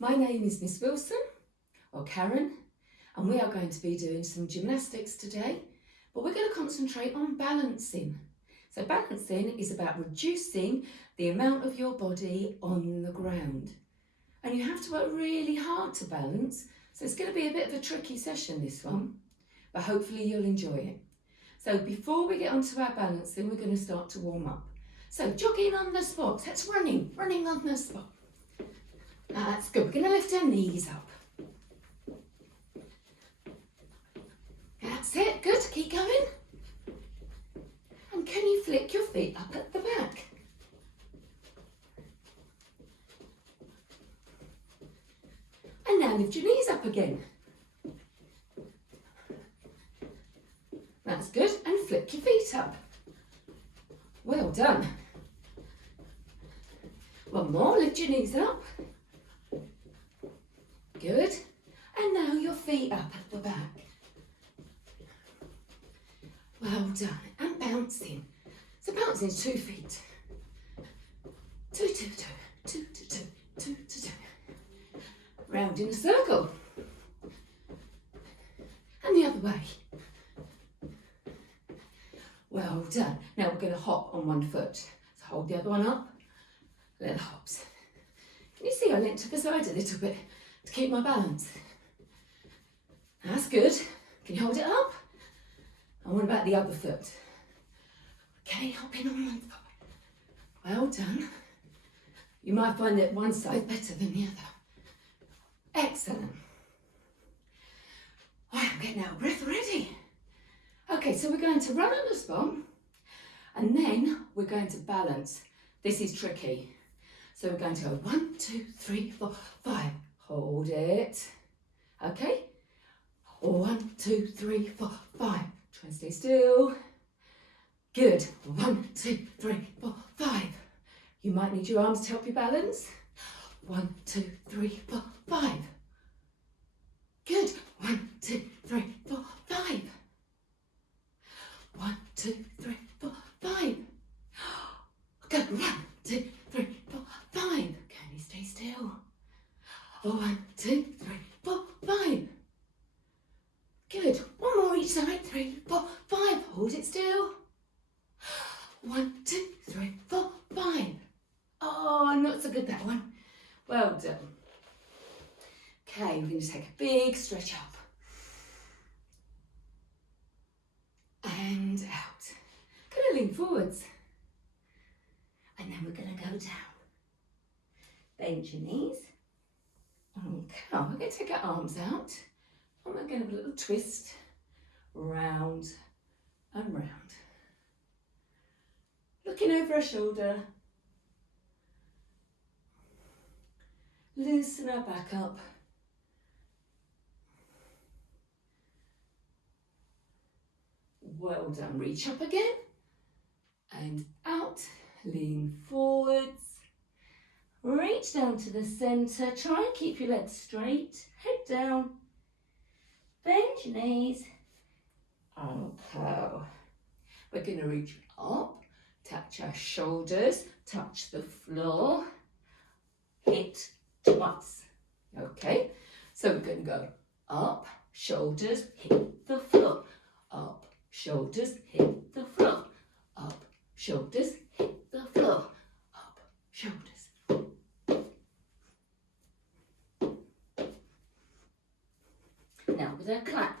My name is Miss Wilson, or Karen, and we are going to be doing some gymnastics today, but we're going to concentrate on balancing. So balancing is about reducing the amount of your body on the ground. And you have to work really hard to balance, so it's going to be a bit of a tricky session, this one, but hopefully you'll enjoy it. So before we get onto our balancing, we're going to start to warm up. So jogging on the spot, that's running on the spot. That's good. We're going to lift our knees up. That's it. Good. Keep going. And can you flick your feet up at the back? And now lift your knees up again. That's good. And flip your feet up. Well done. One more. Lift your knees up. Good. And now your feet up at the back. Well done. And bouncing. So bouncing is 2 feet. 2, 2, 2, 2, 2, 2, 2, 2, 2. Round in a circle. And the other way. Well done. Now we're going to hop on one foot. So hold the other one up. Little hops. Can you see I leant to the side a little bit to keep my balance? That's good. Can you hold it up? And what about the other foot? Okay, hopping on one foot. Well done. You might find that one side better than the other. Excellent. I'm getting out of breath already. Okay, so we're going to run on the spot and then we're going to balance. This is tricky. So we're going to go 1, 2, 3, 4, 5. Hold it. Okay? 1, 2, 3, 4, 5. Try and stay still. Good. 1, 2, 3, 4, 5. You might need your arms to help you balance. 1, 2, 3, 4, 5. Good. 1, 2, 3, 4, 5. 1, 2, 3, 4, 5. Good. 1, 2, 3, 4, 5. Can you stay still? 1, 2, 3, 4, 5. Good. One more each side. 3, 4, 5. Hold it still. 1, 2, 3, 4, 5. Oh, not so good, that one. Well done. Okay, we're going to take a big stretch up. And out. Going to lean forwards. And then we're going to go down. Bend your knees. Okay, we're going to take our arms out. And we're going to have a little twist. Round and round. Looking over our shoulder. Loosen our back up. Well done. Reach up again. And out. Lean forwards. Reach down to the centre. Try and keep your legs straight. Head down. Bend your knees. Okay. We're going to reach up. Touch our shoulders. Touch the floor. Hit twice. Okay. So we're going to go up. Shoulders. Hit the floor. Up. Shoulders. Hit the floor. Up. Shoulders. Hit the floor. Up. Shoulders. Now with a clap.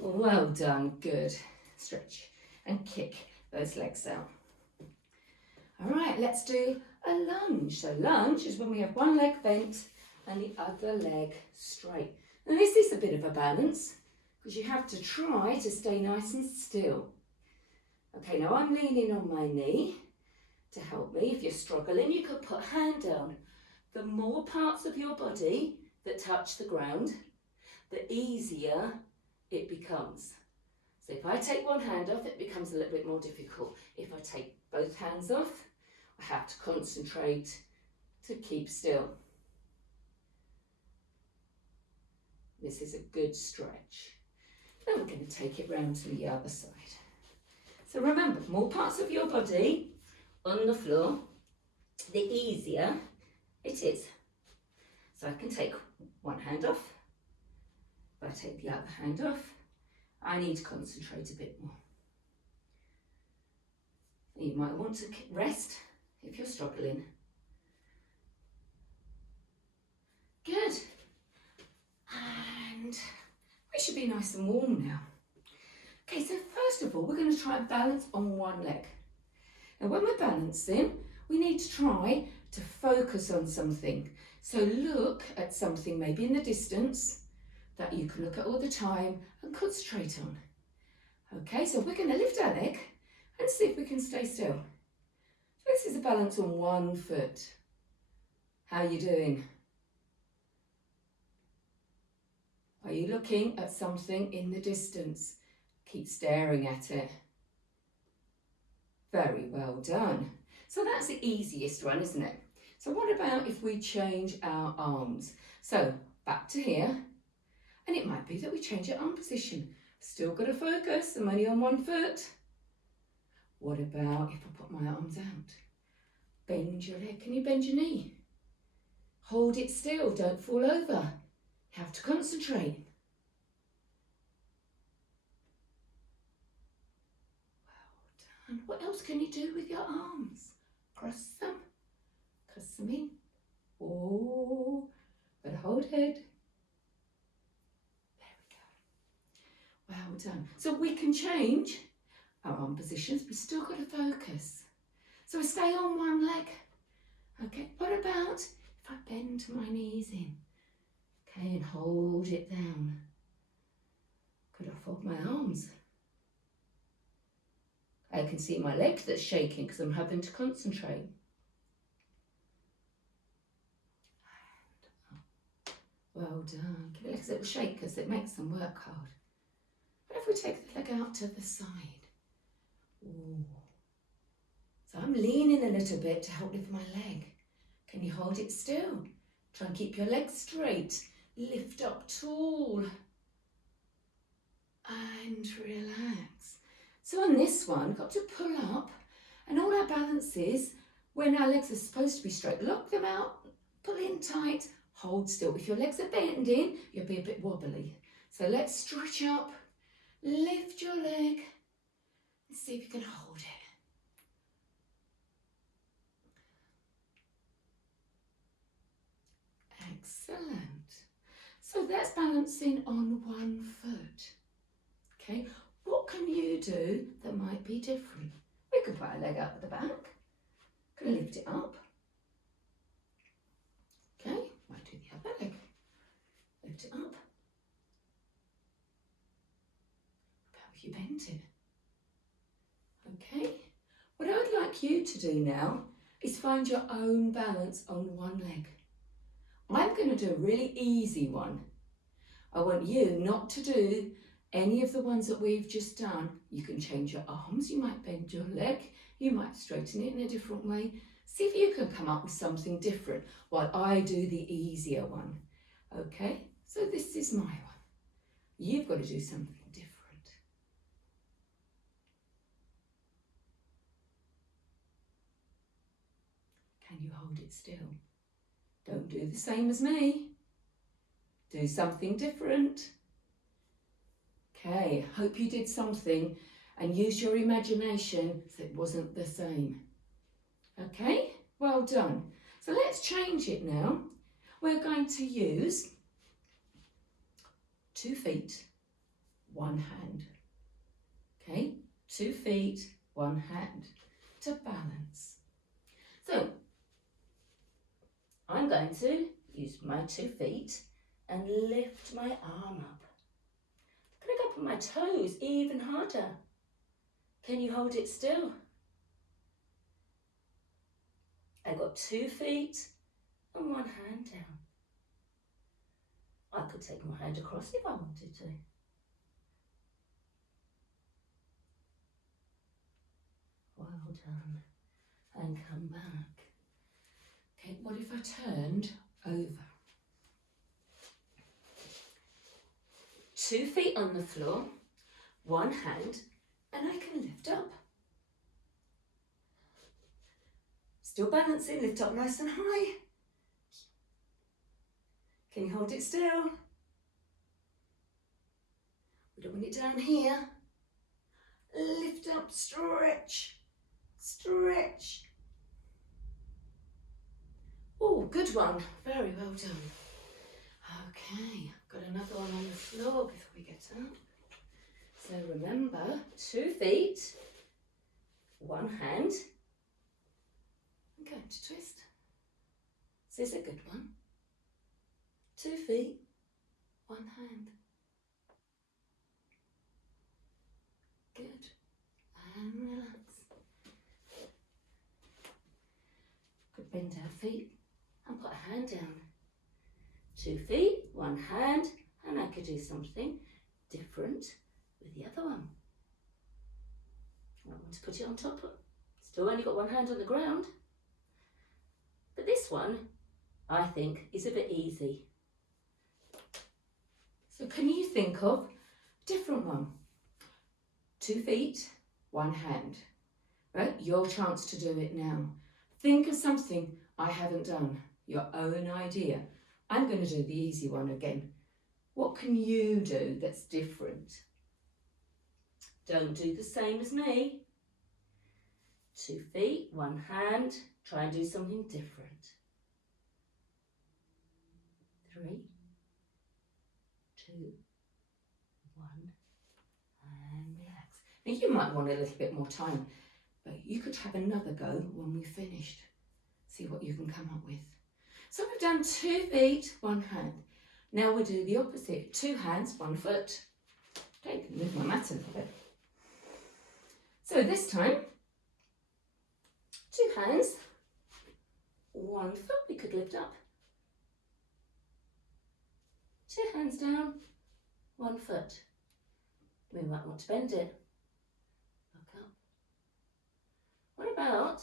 Well done, good. Stretch and kick those legs out. All right, let's do a lunge. So lunge is when we have one leg bent and the other leg straight. Now this is a bit of a balance because you have to try to stay nice and still. Okay, now I'm leaning on my knee to help me. If you're struggling, you could put a hand down. The more parts of your body that touch the ground, the easier it becomes. So if I take one hand off, it becomes a little bit more difficult. If I take both hands off, I have to concentrate to keep still. This is a good stretch. Then we're going to take it round to the other side. So remember, more parts of your body on the floor, the easier it is. So I can take one hand off. If I take the other hand off, I need to concentrate a bit more. You might want to rest if you're struggling. Good. And we should be nice and warm now. Okay, so first of all, we're going to try and balance on one leg. Now when we're balancing, we need to try to focus on something. So look at something maybe in the distance that you can look at all the time and concentrate on. Okay, so we're going to lift our leg and see if we can stay still. So this is a balance on one foot. How are you doing? Are you looking at something in the distance? Keep staring at it. Very well done. So that's the easiest one, isn't it? So what about if we change our arms? So back to here, and it might be that we change our arm position. Still got to focus, I'm only on one foot. What about if I put my arms out? Bend your leg, can you bend your knee? Hold it still, don't fall over. You have to concentrate. Well done. What else can you do with your arms? Cross them in. Oh, but hold it. There we go. Well done. So we can change our arm positions, but still got to focus. So we stay on one leg. Okay, what about if I bend my knees in? Okay, and hold it down. Could I fold my arms? I can see my leg that's shaking because I'm having to concentrate. Well done. Give your legs a little shake because it makes them work hard. What if we take the leg out to the side? Ooh. So I'm leaning a little bit to help lift my leg. Can you hold it still? Try and keep your legs straight. Lift up tall. And relax. So on this one, we've got to pull up, and all our balance is when our legs are supposed to be straight. Lock them out, pull in tight, hold still. If your legs are bending, you'll be a bit wobbly. So let's stretch up, lift your leg, and see if you can hold it. Excellent. So that's balancing on one foot. Okay, what can you do that might be different? We could put our leg out at the back. Can lift it up. Okay, might do the other leg. Lift it up. How if you bent it? Okay, what I would like you to do now is find your own balance on one leg. I'm going to do a really easy one. I want you not to do any of the ones that we've just done. You can change your arms, you might bend your leg, you might straighten it in a different way. See if you can come up with something different while I do the easier one. Okay, so this is my one. You've got to do something different. Can you hold it still? Don't do the same as me. Do something different. Okay, hope you did something and use your imagination so it wasn't the same. Okay, well done. So let's change it now. We're going to use 2 feet, 1 hand. Okay, 2 feet, 1 hand to balance. So I'm going to use my 2 feet and lift my arm up. I'm going to go up on my toes even harder. Can you hold it still? I've got 2 feet and 1 hand down. I could take my hand across if I wanted to. Well done. And come back. Okay, what if I turned over? 2 feet on the floor, one hand, and I can lift up. Still balancing, lift up nice and high. Can you hold it still? We don't want it down here. Lift up, stretch, stretch. Oh, good one. Very well done. Okay, got another one on the floor before we get up. So remember, 2 feet, one hand. I'm going to twist. This is a good one. 2 feet, one hand. Good. And relax. Could bend our feet and put a hand down. 2 feet, one hand, and I could do something different with the other one. I want to put it on top. Still only got one hand on the ground. But this one, I think, is a bit easy. So can you think of a different one? 2 feet, one hand. Right, your chance to do it now. Think of something I haven't done, your own idea. I'm going to do the easy one again. What can you do that's different? Don't do the same as me. 2 feet, one hand. Try and do something different. 3, 2, 1, and relax. Now you might want a little bit more time, but you could have another go when we've finished. See what you can come up with. So we've done 2 feet, one hand. Now we'll do the opposite. 2 hands, 1 foot. Okay, can move my mat a little bit. So this time, 2 hands, 1 foot we could lift up. 2 hands down, 1 foot. We might want to bend it. Look up. What about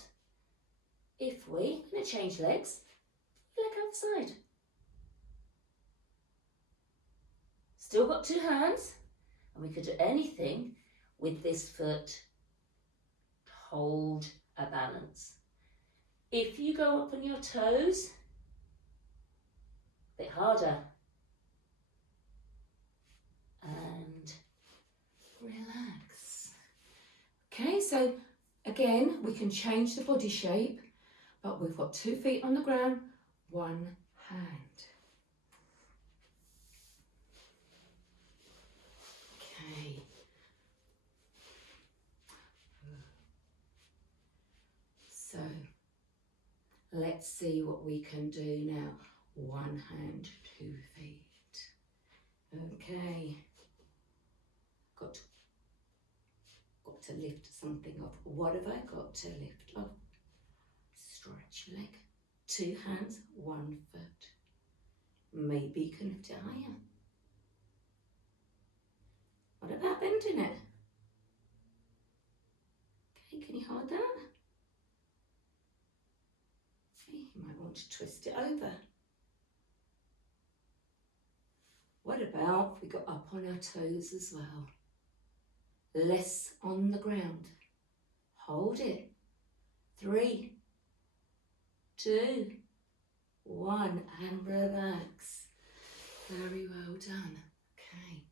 if we're going to change legs, leg outside. Still got 2 hands, and we could do anything with this foot to hold a balance. If you go up on your toes, a bit harder, and relax. Okay, so again, we can change the body shape, but we've got 2 feet on the ground, 1 hand. Okay. So let's see what we can do now. 1 hand, 2 feet. Okay. Got to lift something off. What have I got to lift off? Stretch your leg. 2 hands, 1 foot. Maybe you can lift it higher. What about bending it? Okay, can you hold that? Okay, you might want to twist it over. What about if we got up on our toes as well? Less on the ground. Hold it. 3, 2, 1, and relax. Very well done. Okay.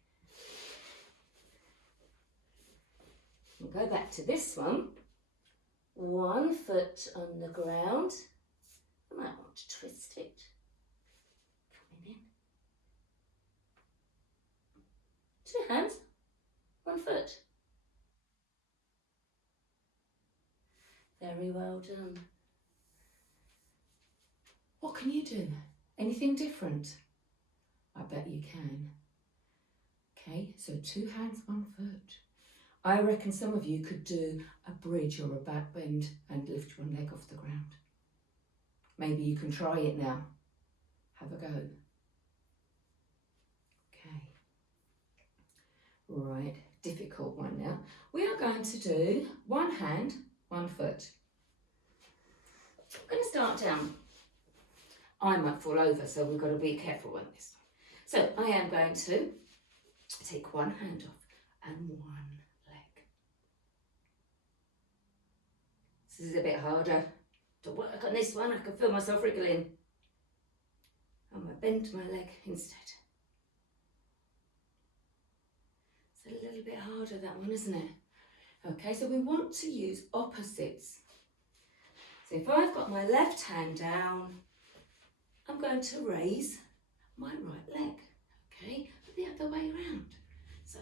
We'll go back to this one. 1 foot on the ground. I might want to twist it. Coming in. 2 hands, 1 foot. Very well done. What can you do? Anything different? I bet you can. Okay, so 2 hands, 1 foot. I reckon some of you could do a bridge or a back bend and lift one leg off the ground. Maybe you can try it now. Have a go. Okay. Right, difficult one now. We are going to do 1 hand, 1 foot. I'm going to start down. I might fall over, so we've got to be careful with this. So I am going to take one hand off and one leg. This is a bit harder to work on this one. I can feel myself wriggling. I'm going to bend my leg instead. It's a little bit harder, that one, isn't it? Okay, so we want to use opposites. So if I've got my left hand down, I'm going to raise my right leg, okay, the other way around. So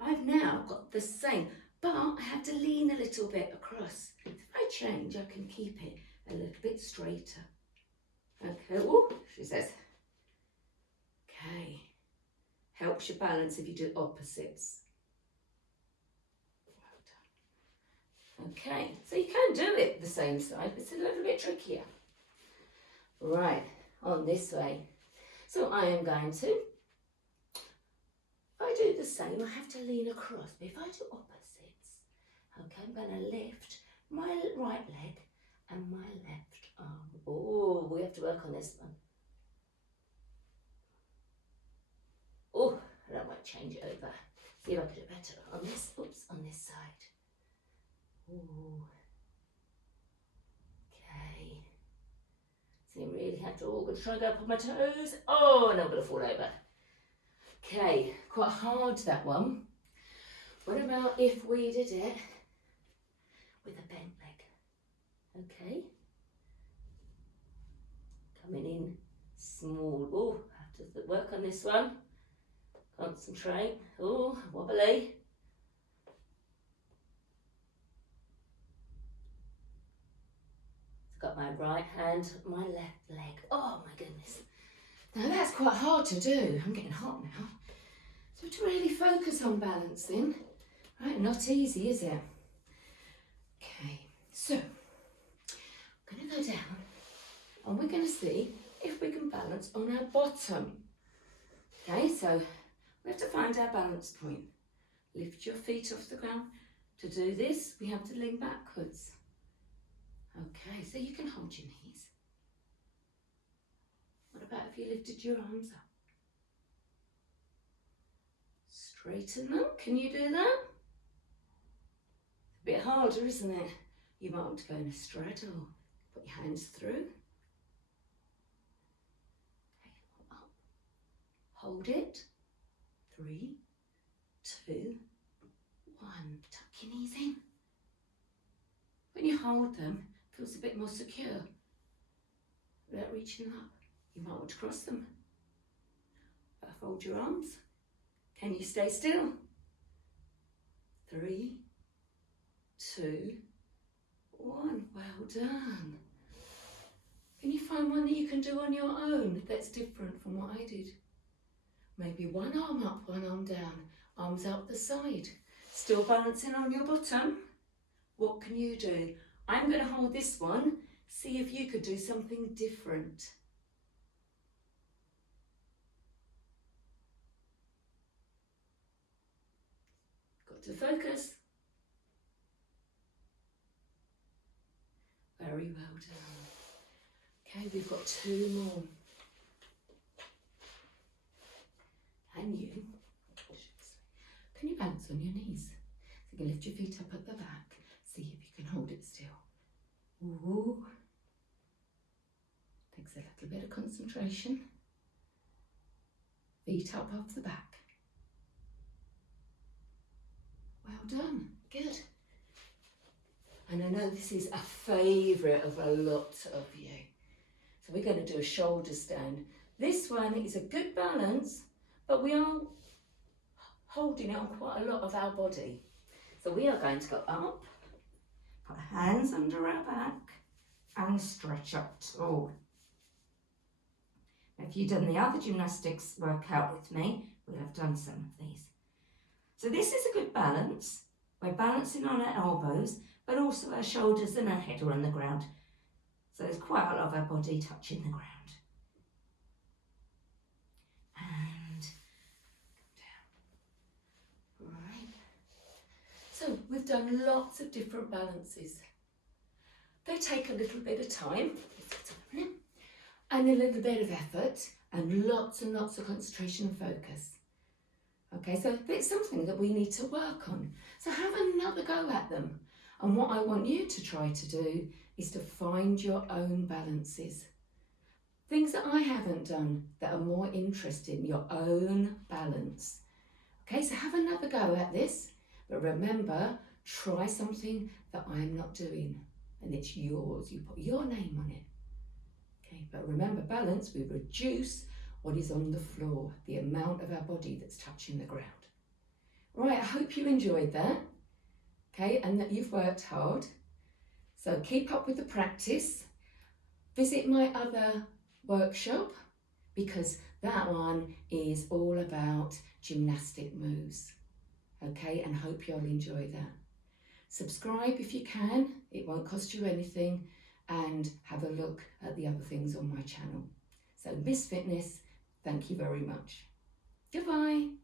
I've now got the same, but I have to lean a little bit across. If I change, I can keep it a little bit straighter. Okay, oh, she says. Okay, helps your balance if you do opposites. Okay, so you can do it the same side, but it's a little bit trickier. Right, on this way. So I am going to, if I do the same, I have to lean across. But if I do opposites, okay, I'm going to lift my right leg and my left arm. Oh, we have to work on this one. Oh, I might change it over. See if I can do better on this. Oops, on this side. Ooh. Okay. So you really have to, I'm going to try and go up on my toes. Oh, and I'm going to fall over. Okay, quite hard that one. What about if we did it with a bent leg? Okay. Coming in small. Oh, I have to work on this one. Concentrate. Oh, wobbly. Got my right hand, my left leg. Oh my goodness. Now that's quite hard to do. I'm getting hot now. So to really focus on balancing, right? Not easy, is it? Okay, so I'm going to go down and we're going to see if we can balance on our bottom. Okay, so we have to find our balance point. Lift your feet off the ground. To do this, we have to lean backwards. Okay, so you can hold your knees. What about if you lifted your arms up? Straighten them. Can you do that? A bit harder, isn't it? You might want to go in a straddle. Put your hands through. Okay, up. Hold it. 3, 2, 1. Tuck your knees in. When you hold them, it feels a bit more secure. Without reaching up, you might want to cross them. Fold your arms. Can you stay still? 3, 2, 1. Well done. Can you find one that you can do on your own that's different from what I did? Maybe one arm up, one arm down, arms out the side. Still balancing on your bottom. What can you do? I'm going to hold this one. See if you could do something different. Got to focus. Very well done. Okay, we've got 2 more. Can you balance on your knees? So you can lift your feet up at the back. See if you can hold it still. Ooh. Takes a little bit of concentration. Feet up off the back. Well done. Good. And I know this is a favourite of a lot of you. So we're going to do a shoulder stand. This one is a good balance, but we are holding it on quite a lot of our body. So we are going to go up, put hands under our back and stretch up tall. If you've done the other gymnastics workout with me, we'll have done some of these. So this is a good balance. We're balancing on our elbows, but also our shoulders and our head are on the ground. So there's quite a lot of our body touching the ground. And come down. Right. So we've done lots of different balances. They take a little bit of time and a little bit of effort, and lots of concentration and focus. Okay, so it's something that we need to work on. So have another go at them. And what I want you to try to do is to find your own balances. Things that I haven't done that are more interesting, your own balance. Okay, so have another go at this, but remember, try something that I'm not doing, and it's yours. You put your name on it. Okay, but remember, balance, we reduce what is on the floor, the amount of our body that's touching the ground. Right, I hope you enjoyed that, okay, and that you've worked hard. So keep up with the practice. Visit my other workshop, because that one is all about gymnastic moves, okay, and hope you'll enjoy that. Subscribe if you can, it won't cost you anything, and have a look at the other things on my channel. So Miss Fitness, thank you very much. Goodbye.